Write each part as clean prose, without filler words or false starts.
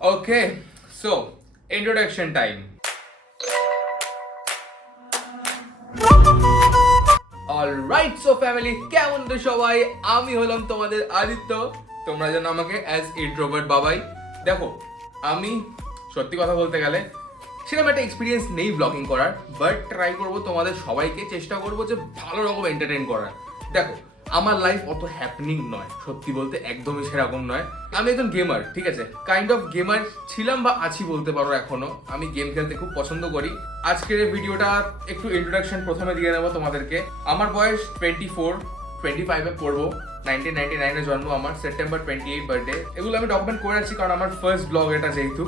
Okay, so introduction time. Alright so family, কেমন তো সবাই? আমি হলাম তোমাদের আদিত্য, তোমরা জানো আমাকে অ্যাজ ইন্ট্রোভার্ট বাবাই। দেখো, আমি সত্যি কথা বলতে গেলে সেরকম একটা এক্সপিরিয়েন্স নেই ব্লগিং করার, বাট ট্রাই করবো তোমাদের সবাইকে, চেষ্টা করবো যে ভালো রকম এন্টারটেইন করার। দেখো, আমার লাইফ অত হ্যাপনিং নয়, সত্যি বলতে একদমই সেরকম নয়। আমি একজন গেমার, ঠিক আছে, কাইন্ড অফ গেমার ছিলাম বা আছি বলতে পারো এখনো। আমি গেম খেলতে খুব পছন্দ করি। আজকের এই ভিডিওটা একটু ইন্ট্রোডাকশন প্রথমে দিয়ে নেবো তোমাদেরকে। আমার বয়স 25-এ পড়বো। 1999-এ জন্ম আমার, সেপ্টেম্বর 28 বার্থডে। এগুলো আমি ডকুমেন্ট করে আছি কারণ আমার ফার্স্ট ব্লগ এটা, যেহেতু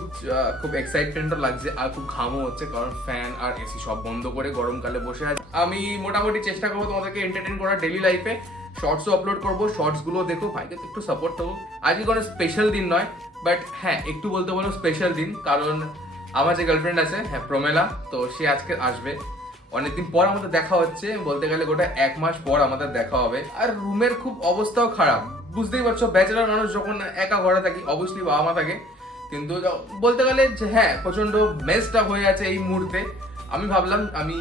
খুব এক্সাইটমেন্টও লাগছে আর খুব ঘামও হচ্ছে, কারণ ফ্যান আর এসি সব বন্ধ করে গরমকালে বসে আছি। আমি মোটামুটি চেষ্টা করবো তোমাদেরকে এন্টারটেইন করার ডেইলি লাইফে। শর্টসও আপলোড করবো, শর্টসগুলো দেখো, ভাইকে একটু সাপোর্ট করবো। আজকে কোনো স্পেশাল দিন নয়, বাট হ্যাঁ একটু বলতে বলো স্পেশাল দিন, কারণ আমার যে গার্লফ্রেন্ড আছে, হ্যাঁ প্রমেলা, তো সে আজকে আসবে। অনেকদিন পর আমাদের দেখা হচ্ছে, বলতে গেলে গোটা 1 মাস পর আমাদের দেখা হবে। আর রুমের খুব অবস্থাও খারাপ, বুঝতেই পারছো, ব্যাচেলার মানুষ যখন একা ঘরে থাকি, অবশ্যই বাবা মা থাকে, কিন্তু বলতে গেলে যে হ্যাঁ প্রচন্ড মেসড আপ হয়ে আছে এই মুহূর্তে। আমি ভাবলাম, আমি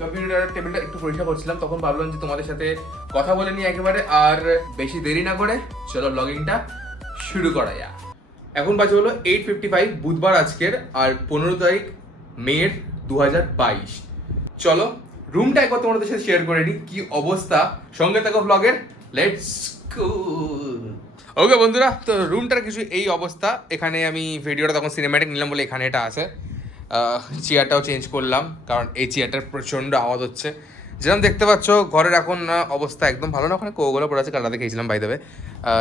কম্পিউটার টেবিলটা একটু পরিষ্কার করছিলাম, তখন ভাবলাম যে তোমাদের সাথে কথা বলে নিই একেবারে। আর বেশি দেরি না করে চলো ব্লগিংটা শুরু করা যাক। এখন বাজে হলো 8:55 বুধবার আজকের, আর 15 তারিখ মে 2022। চলো রুমটা একবার তোমাদের সাথে শেয়ার করে নিই কি অবস্থা। সঙ্গে থাকো ব্লগের, লেটস গো। ওকে বন্ধুরা, তো রুমটার কিছু এই অবস্থা। এখানে আমি ভিডিওটা তখন সিনেম্যাটিক নিলাম বলে এখানে এটা আছে। চেয়ারটাও চেঞ্জ করলাম কারণ এই চেয়ারটার প্রচণ্ড আওয়াজ হচ্ছে। যেরকম দেখতে পাচ্ছ ঘরের এখন অবস্থা একদম ভালো না, ওখানে কোগুলো পড়ে আছে, কালটা দেখেছিলাম বাই দেবে।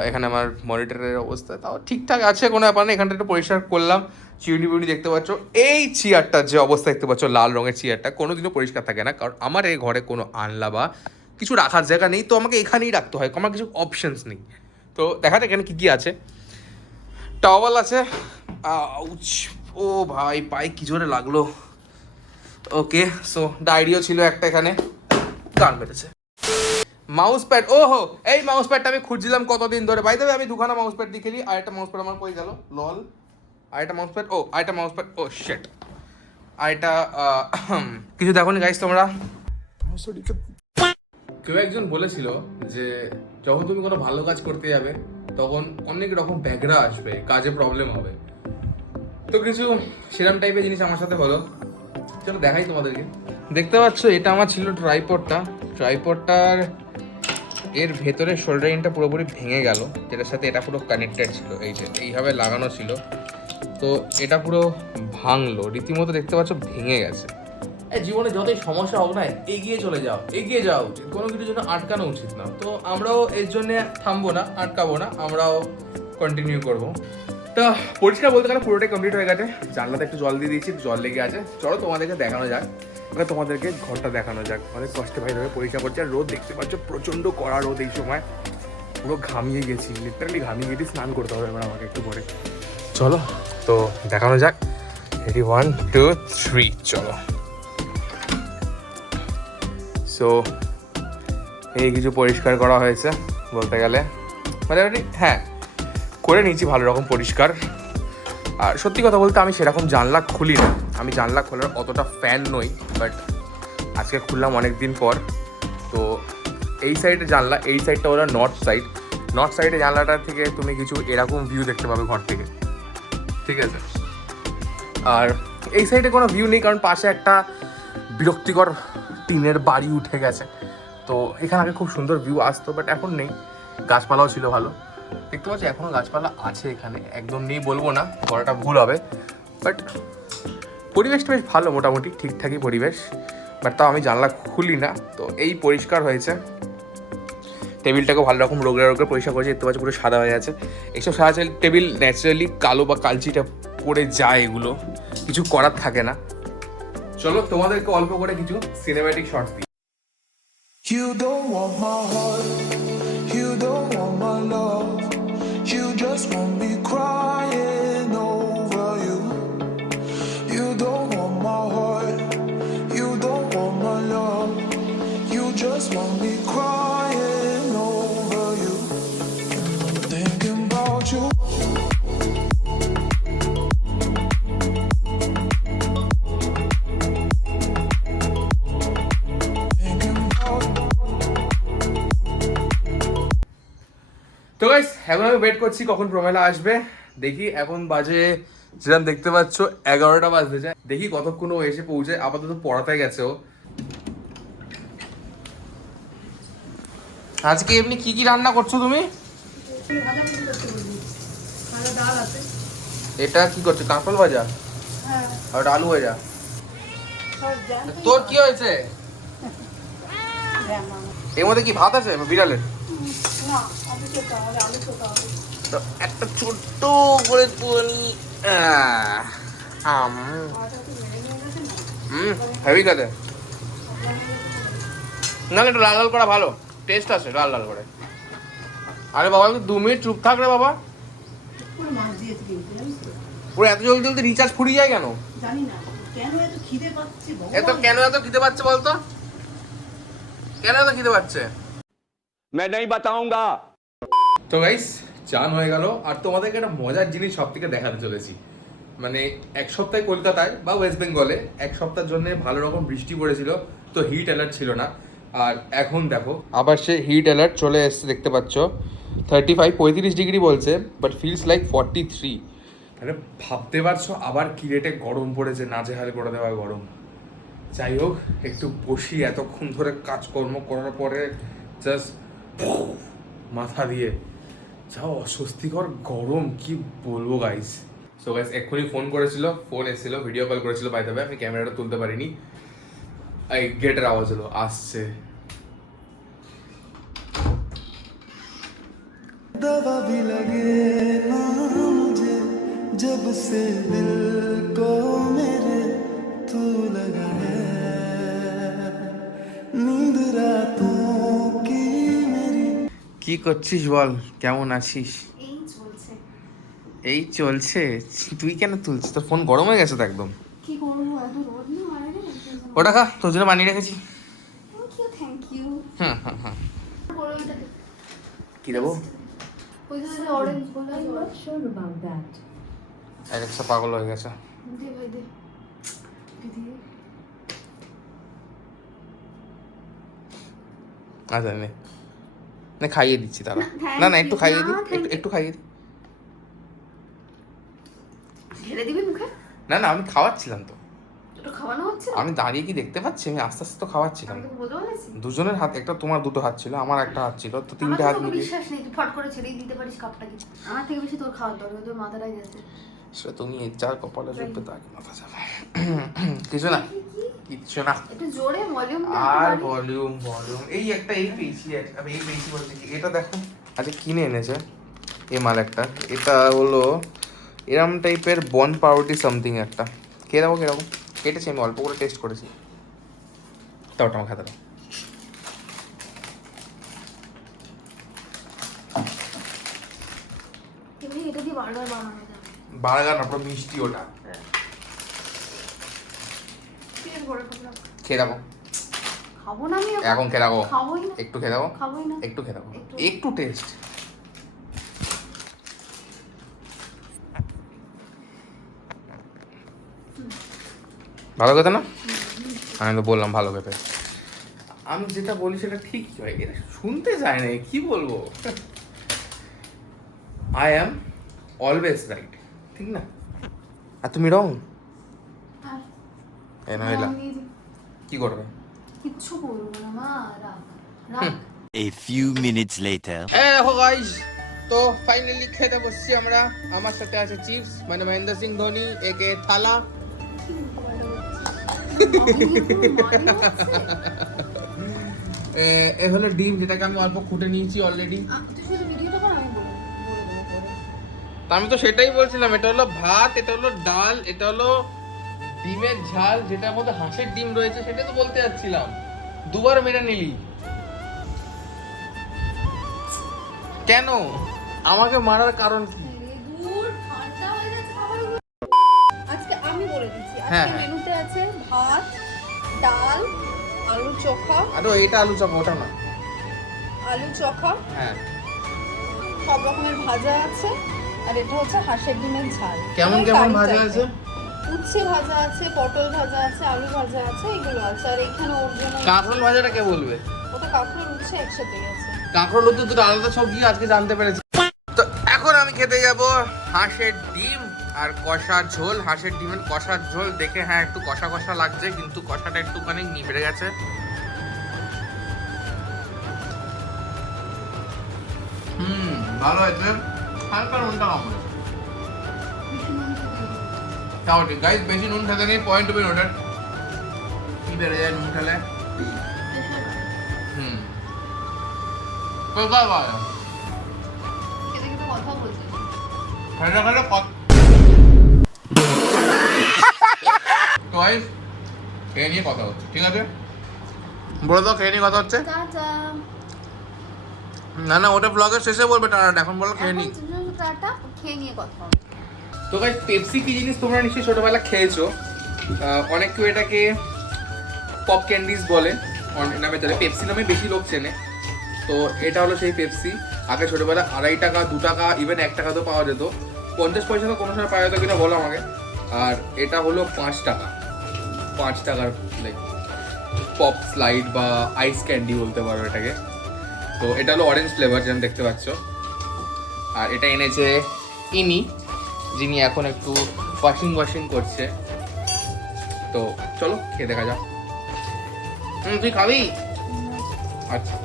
এখানে আমার মনিটরের অবস্থা তাও ঠিকঠাক আছে, কোনো ব্যাপার নেই। এখানটা একটু পরিষ্কার করলাম। চিউনি দেখতে পাচ্ছ, এই চেয়ারটার যে অবস্থা দেখতে পাচ্ছ, লাল রঙের চেয়ারটা কোনোদিনও পরিষ্কার থাকে না, কারণ আমার এই ঘরে কোনো আনলা বা কিছু রাখার জায়গা নেই, তো আমাকে এখানেই রাখতে হয়, আমার কিছু অপশনস নেই। তো দেখা যাক এখানে কী কী আছে। টাওয়াল আছে, ও ভাই পায়ে কি জোরে লাগলো। ওকে, সো ডায়েরিও ছিল একটা এখানে, গান বেড়েছে। মাউস প্যাড, ও হো, এই মাউস প্যাডটা আমি খুঁজছিলাম কতদিন ধরে। বাই দেবে আমি দুখানা মাউস প্যাড দেখে নিই। আরেকটা মাউস প্যাড আমার কই গেল, লল। আরেকটা মাউস প্যাড, আরেকটা মাউস প্যাড, শেট। আরেকটা কিছু দেখো নি গাইস তোমরা। কেউ একজন বলেছিল যে যখন তুমি কোনো ভালো কাজ করতে যাবে তখন অনেক রকম ব্যাগরা আসবে, কাজে প্রবলেম হবে। তো কিছু সেরম টাইপের জিনিস আমার সাথে হলো। চলো দেখাই তোমাদেরকে। দেখতে পাচ্ছ এটা আমার ছিল ট্রাইপডটার এর ভেতরে শোল্ডারিংটা পুরোপুরি ভেঙে গেল, যেটার সাথে এটা পুরো কানেক্টেড ছিল, এই যে এইভাবে লাগানো ছিল, তো এটা পুরো ভাঙলো রীতিমতো, দেখতে পাচ্ছ ভেঙে গেছে। জীবনে যতই সমস্যা হোক না, এগিয়ে চলে যাও, এগিয়ে যাওয়া উচিত, কোনো কিছুর জন্য আটকানো উচিত না। তো আমরাও এর জন্য থামবো না, আটকাবো না, আমরাও কন্টিনিউ করবো। তা পরিষ্কার বলতে গেলে পুরোটাই কমপ্লিট হয়ে গেছে। জানলাতে একটু জল দিয়ে দিয়েছি, জল লেগে আছে। চলো তোমাদেরকে দেখানো যাক, তোমাদেরকে ঘরটা দেখানো যাক। অনেক কষ্টে ভাইভাবে পরিষ্কার করছে। আর রোদ দেখতে পাচ্ছ, প্রচণ্ড কড়া রোদ এই সময়, পুরো ঘামিয়ে গেছি, লিটারালি ঘামিয়ে গেছি। স্নান করতে হবে এবার আমাকে একটু পরে। চলো তো দেখানো যাক। রেডি, 1 2 3 চলো। সো এই কিছু পরিষ্কার করা হয়েছে বলতে গেলে, মোটামুটি হ্যাঁ করে নিয়েছি ভালো রকম পরিষ্কার। আর সত্যি কথা বলতে আমি সেরকম জানলা খুলি না, আমি জানলা খোলার অতটা ফ্যান নই, বাট আজকে খুললাম অনেক দিন পর। তো এই সাইডে জানলা, এই সাইডটা হলো নর্থ সাইডে জানলাটার থেকে তুমি কিছু এরকম ভিউ দেখতে পাবে ঘর থেকে, ঠিক আছে। আর এই সাইডে কোনো ভিউ নেই, কারণ পাশে একটা বিরক্তিকর টিনের বাড়ি উঠে গেছে। তো এখানে আগে খুব সুন্দর ভিউ আসতো, বাট এখন নেই। গাছপালাও ছিল ভালো, দেখতে পাচ্ছি এখনো গাছপালা আছে এখানে, একদম নেই বলবো না, বলাটা ভুল হবে। বাট পরিবেশটা বেশ ভালো, মোটামুটি ঠিকঠাকই পরিবেশ, বাট তাও আমি জানলা খুলি না। তো এই পরিষ্কার হয়েছে। টেবিলটাকেও ভালো রকম রোগের পরিষ্কার করেছে, দেখতে পাচ্ছি পুরো সাদা হয়ে আছে। এইসব সাদা টেবিল ন্যাচারালি কালো বা কালচিটা পড়ে যায়, এগুলো কিছু করার থাকে না। চলো তোমাদেরকে অল্প করে কিছু সিনেম্যাটিক শর্টস দিই। You don't want my heart, you don't want my love, you just want me crying over you. You don't want my heart, you don't want my love, you just want me crying over you. Thinking about you. এখন আমি wait করছি কখন প্রমেলা আসবে। দেখি এখন বাজে যেরকম দেখতে পাচ্ছ 11টা বাজতে যায়, দেখি কতক্ষণ ও এসে পৌঁছায়। আপাতত পড়াতে গেছে ও। আজকে এমনি কি কি রান্না করছো তুমি? এটা কি করছো? কাঁকরোল ভাজা আর আলু ভাজা। তোর কি হয়েছে? এর মধ্যে কি ভাত আছে বিড়ালের? একটা ছোট্ট করে হেভি খেতে। না একটু লাল লাল করা ভালো, টেস্ট আছে লাল লাল করে। আরে বাবা 2 মিনিট চুপ থাক রে বাবা। পুরো এত জলদি জলদি রিচার্জ ফুরিয়ে যায় কেন? জানি না কেন এত খিদে পাচ্ছে। কেন এত খিদে পাচ্ছে বলতো? কেন এত খিদে পাচ্ছে? मैं नहीं बताऊंगा। তো গাইস চান হয়ে গেল, আর তোমাদেরকে একটা মজার জিনিস সব থেকে দেখাতে চলেছি। মানে এক সপ্তাহে কলকাতায় বা ওয়েস্ট বেঙ্গলে 1 সপ্তাহের জন্য ভালো রকম বৃষ্টি পড়েছিল, তো হিট অ্যালার্ট ছিল না। আর এখন দেখো আবার সে হিট অ্যালার্ট চলে এসছে, দেখতে পাচ্ছ 35 ডিগ্রি বলছে, বাট ফিলস লাইক 43। মানে ভাবতে পারছো আবার কি রেটে গরম পড়েছে, নাজেহাল করে দেওয়া গরম। যাই হোক একটু বসি, এতক্ষণ ধরে কাজকর্ম করার পরে জাস্ট মাথা দিয়ে যা অস্বস্তিকর গরম, কি বলবো গাইস। সো গাইস এক্ষুনি ফোন এসেছিল, ভিডিও কল করেছিল, বাই দ্য ওয়ে আমি ক্যামেরাটা তুলতে পারিনি। এই গেটের আওয়াজ হলো, আসছে। दवा भी लगे ना मुझे जब से दिल को मेरे तू लगा है नींद रातों की मेरी। কি করছিস বল, কেমন আছিস? এই চলছে। তুই কেন তুলছিস? তোর ফোন গরম হয়ে গেছে তো একদম। কি করবো, এত রোদ না বাইরে। ওটা খা, তোর জন্য বানিয়ে রেখেছি। Thank you. হ্যাঁ কি দেবো? ওইখানে অরেঞ্জ বলে অ্যালেক্সা পাগল হয়ে গেছে। দে ভাই দে দিদি। আচ্ছা নে খাইয়ে দিচ্ছি তারা। না একটু খাইয়ে দিই, একটু খাইয়ে দিই। ঢেলে দিবি মুখে? না আমি খাওয়াচ্ছিলাম তো। একটু খাওয়ানো হচ্ছে? আমি দাঁড়িয়ে কি দেখতে পাচ্ছি? আমি আস্তে আস্তে তো খাওয়াচ্ছিলাম। আমি তো বলতে বলেছি দুজনের হাত, একটা তোমার 2টো হাত ছিল, আমার একটা হাত ছিল, তো 3টে হাত মিলিয়ে। বিশ্বাস নেই তুই ফট করে ছেড়েই দিতে পারিস কাপটা কি? আমার থেকে বেশি তোর খাওয়ার দরকার, তোর মাথাটাই গেছে। সে তুমি যার কপালে জুটবে তাকে মাথা যাবে। কিছু না কিচ্ছু না। একটু জোরে ভলিউম আর ভলিউম এই একটা এই পেয়েছি বলতে কি, এটা দেখো আজকে কিনে এনেছে এই মাল একটা। এটা হলো এরম টাইপের বন পাউরুটি সামথিং একটা। খেয়ে দেখো কিরকম কেটেছি, আমি অল্প করে টেস্ট করেছি। তাও ওটা আমার খাতে দাও। তুমি এটা দিয়ে বার্গার বানানো যাবে। বার্গার না, পুরো মিষ্টি ওটা। পেট ভরে খাবো। খেয়ে দেখো। খাবো না আমি এখন খেয়ে দেখো, খাবোই না। একটু খেয়ে দেখো, খাবোই না। একটু খেয়ে দেখো, একটু টেস্ট। ভালো খেতে না? আমি তো বললাম ভালো খেতে। আমি যেটা বলি সেটা ঠিক হয়, এটা শুনতে চায় না, কি বলবো। আই অ্যাম অলওয়েজ রাইট, ঠিক না? আর তুমি রং। এ নইলা কি করবে? কিচ্ছু করবো না মা, রাখ। A few minutes later. দেখো গাইস, তো ফাইনালি খেতে বসছি আমরা। আমার সাথে আছে চিপস, মানে মহেন্দ্র সিং ধোনি একে থালা। এ হলো ডিম, যেটাকে আমি অল্প খুঁটে নিয়েছি অলরেডি। আমি তো সেটাই বলছিলাম, এটা হলো ভাত, এটা হলো ডাল, এটা হলো ডিমের ঝাল, যেটার মধ্যে হাঁসের ডিম রয়েছে, সেটা তো বলতে যাচ্ছিলাম। দুবার মেরে নিলি কেন? আমাকে মারার কারণ কি? আজকে আমি বলে দিচ্ছি, হ্যাঁ, আজকে মেনুতে আছে ভাত, ডাল, আলু চোখা। আরে এটা আলু চপ, ওটা না। আলু চোখা, হ্যাঁ, সব রকমের ভাজা আছে, আর এটা হচ্ছে হাঁসের ডিমের ঝাল। কেমন ভাজা আছে? উচ্ছে ভাজা আছে, পটল ভাজা আছে, আলু ভাজা আছে, এগুলো আছে। আর এখানে ওর জন্য কাঁকরোল ভাজাটা কে বলবে? ওটা কাঁকরোল উচ্ছে একসাথে আছে। কাঁকরোল তো দুটো আলাদা সবজি, আজকে জানতে পেরেছি। তো খেতে যাব হাঁসের ডিম আর কষা ঝোল। হাঁসের ডিমের কষার ঝোল দেখে হ্যাঁ একটু কষা কষা লাগছে, কিন্তু কষাটা একটুখানি নিভে গেছে। ভালো হয়েছে, হালকা নুনটা কম হয়েছে। তাও ঠিক গাইস, বেশি নুন খেতে নেই, পয়েন্ট টু বি নোটেড। কি বেড়ে যায় নুন খেলে। কোথায় পাওয়া খেতে খেতে কথা বলছি। খেলে খেলে গাইস খেয়ে নিয়ে কথা হচ্ছে, ঠিক আছে? বলে দাও খেয়ে নিয়ে কথা হচ্ছে। টাটা। না না, ওটা ব্লগের শেষে বলবে টাটা, এখন বলো খেয়ে নি। টাটা, খেয়ে নিয়ে কথা হবে। তো গাইস, পেপসি কি জিনিস তোমরা নিশ্চয়ই ছোটবেলা খেয়েছো। অনেক কেউ এটাকে পপ ক্যান্ডিজ বলে, অনেক নামে চলে, পেপসি নামে বেশি লোক চেনে। তো এটা হলো সেই পেপসি। আগে ছোটবেলা 2.5 টাকা 2 টাকা ইভেন 1 টাকা তো পাওয়া যেত, 50 পয়সা তো কোনো সময় পাওয়া যেত কিনা বলো আমাকে। আর এটা হলো 5 টাকা, 5 টাকার লাইক পপ স্লাইড বা আইস ক্যান্ডি বলতে পারো এটাকে। তো এটা হলো অরেঞ্জ ফ্লেভার, যেমন দেখতে পাচ্ছ। আর এটা এনেছে ইনি, যিনি এখন একটু ওয়াশিং করছে। তো চলো খেয়ে দেখা যাক। তুই খাবি? আচ্ছা।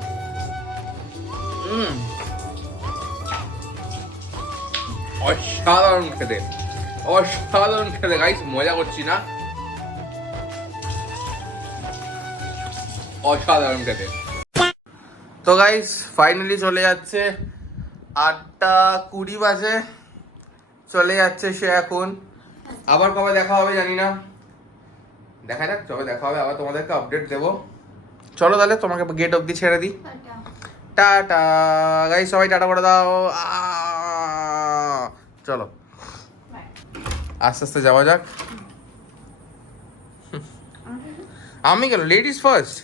অসাধারণ খেতে, অসাধারণ খেতে গাইস, মজা করছি না, অসাধারণ খেতে। তো গাইস ফাইনালি চলে যাচ্ছে 8:20 বাজে, চলে যাচ্ছে সে এখন। আবার কবে দেখা হবে জানি না, দেখা যাক কবে দেখা হবে, আবার তোমাদেরকে আপডেট দেবো। চলো তাহলে তোমাকে গেট অবধি ছেড়ে দিই। টাটা গাইস, সবাই টাটা করে দাও। চলো আস্তে আস্তে যাওয়া যাক। আমি কেন, ladies first,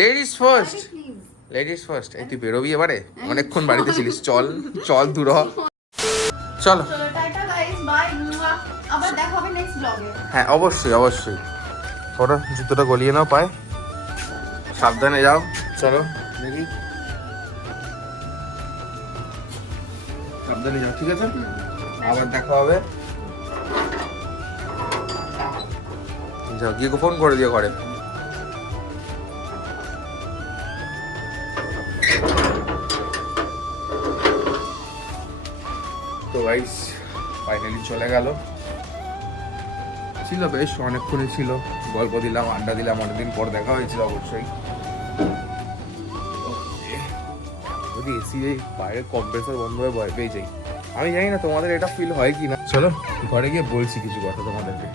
ladies first, ladies first. এই তুই বেরোবি এবারে, অনেকক্ষণ বাড়িতে ছিলিস, চল চল দূর হ। চলো টাটা গাইস, বাই। আবার দেখা হবে নেক্সট ব্লগে। হ্যাঁ অবশ্যই অবশ্যই। ওটা জুতোটা গলিয়ে নাও পায়ে, সাবধানে যাও। চলো দেখি, সাবধানে যাও, ঠিক আছে? আবার দেখা হবে। যাও গিয়ে ফোন করে দিও ঘরে। তো গাইস ফাইনালি চলে গেল, ছিল বেশ অনেকক্ষণই ছিল, গল্প দিলাম, আড্ডা দিলাম, অনেকদিন পর দেখা হয়েছিল অবশ্যই। যদি এসি বাইরে কম্প্রেসার বন্ধ হয়ে ভয় পেয়ে যাই, আমি জানি না তোমাদের এটা ফিল হয় কি না। চলো ঘরে গিয়ে বলছি কিছু কথা তোমাদেরকে।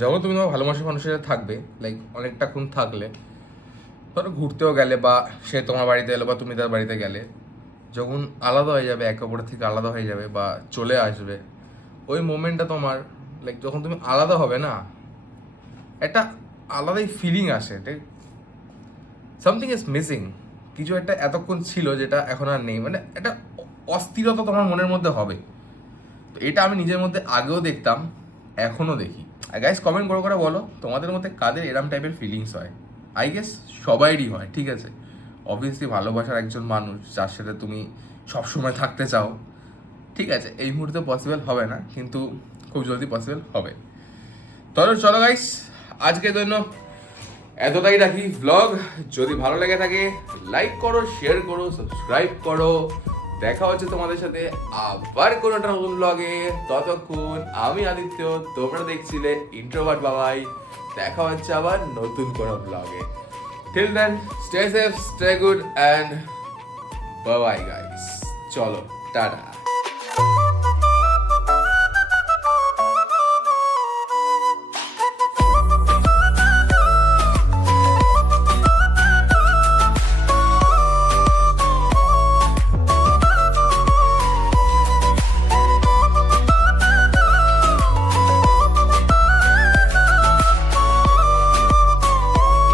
যখন তুমি তোমার ভালোবাসার মানুষের সাথে থাকবে, লাইক অনেকটাক্ষণ থাকলে, ধরো ঘুরতেও গেলে বা সে তোমার বাড়িতে এলো বা তুমি তার বাড়িতে গেলে, যখন আলাদা হয়ে যাবে, একে অপরের থেকে আলাদা হয়ে যাবে বা চলে আসবে, ওই মোমেন্টটা তোমার লাইক যখন তুমি আলাদা হবে না, একটা আলাদাই ফিলিং আসে, ঠিক সামথিং ইজ মিসিং, কিছু একটা এতক্ষণ ছিল যেটা এখন আর নেই, মানে একটা অস্থিরতা তোমার মনের মধ্যে হবে। তো এটা আমি নিজের মধ্যে আগেও দেখতাম, এখনও দেখি। আর গাইস কমেন্ট করে করে বলো তোমাদের মধ্যে কাদের এরম টাইপের ফিলিংস হয়। আই গেস সবাইরই হয়, ঠিক আছে? অবভিয়াসলি ভালোবাসার একজন মানুষ যার সাথে তুমি সবসময় থাকতে চাও, ঠিক আছে, এই মুহূর্তে পসিবল হবে না, কিন্তু খুব জলদি পসিবল হবে। চলো গাইস, আজকের জন্য এতটাই রাখি ব্লগ। যদি ভালো লেগে থাকে লাইক করো, শেয়ার করো, সাবস্ক্রাইব করো। দেখা হচ্ছে তোমাদের সাথে আবার কোনো একটা নতুন ব্লগে। ততক্ষণ আমি আদিত্য, তোমরা দেখছিলে ইন্ট্রোভার্ট বাবাই। দেখা হচ্ছে আবার নতুন কোনো ব্লগে। Till then stay safe, stay good and bye bye guys. চলো টাটা।